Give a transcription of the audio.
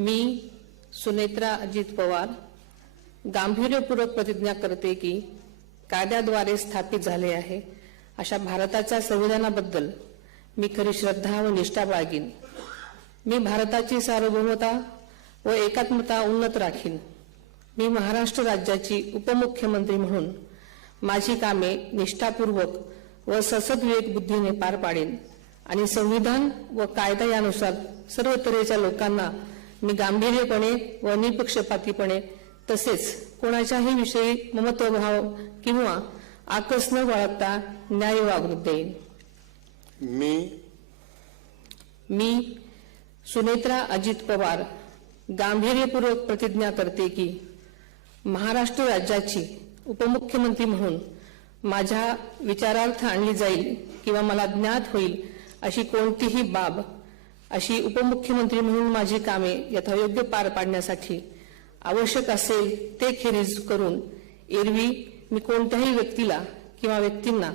मी सुनेत्रा अजित पवार गांभीर्यपूर्वक प्रतिज्ञा करते की कायद्याद्वारे स्थापित झाले आहे अशा भारताच्या संविधानाबद्दल मी खरी श्रद्धा व निष्ठा बाळगीन। मी भारताची सार्वभौमता व एकात्मता उन्नत राखीन। मी महाराष्ट्र राज्याची उपमुख्यमंत्री म्हणून माझी कामे निष्ठापूर्वक व ससद्विवेक बुद्धीने पार पाडेन आणि संविधान व कायदा यानुसार सर्व तऱ्हेच्या लोकांना मी गांभीर्यपणे व निपक्षपातीपणे तसेच कोणाच्याही विषयी ममत्वभाव किंवा आकस न बाळगता न्याय वागणूक देईन। मी सुनेत्रा अजित पवार गांभीर्यपूर्वक प्रतिज्ञा करते की महाराष्ट्र राज्याची उपमुख्यमंत्री म्हणून माझ्या विचारार्थ आणली जाईल किंवा मला ज्ञात होईल अशी कोणतीही बाब अशी उपमुख्यमंत्री म्हणून माझी कामे यथायोग्य पार पाडण्यासाठी आवश्यक असेल ते खेरीज करून एरवी मी कोणत्याही व्यक्तीला किंवा व्यक्तींना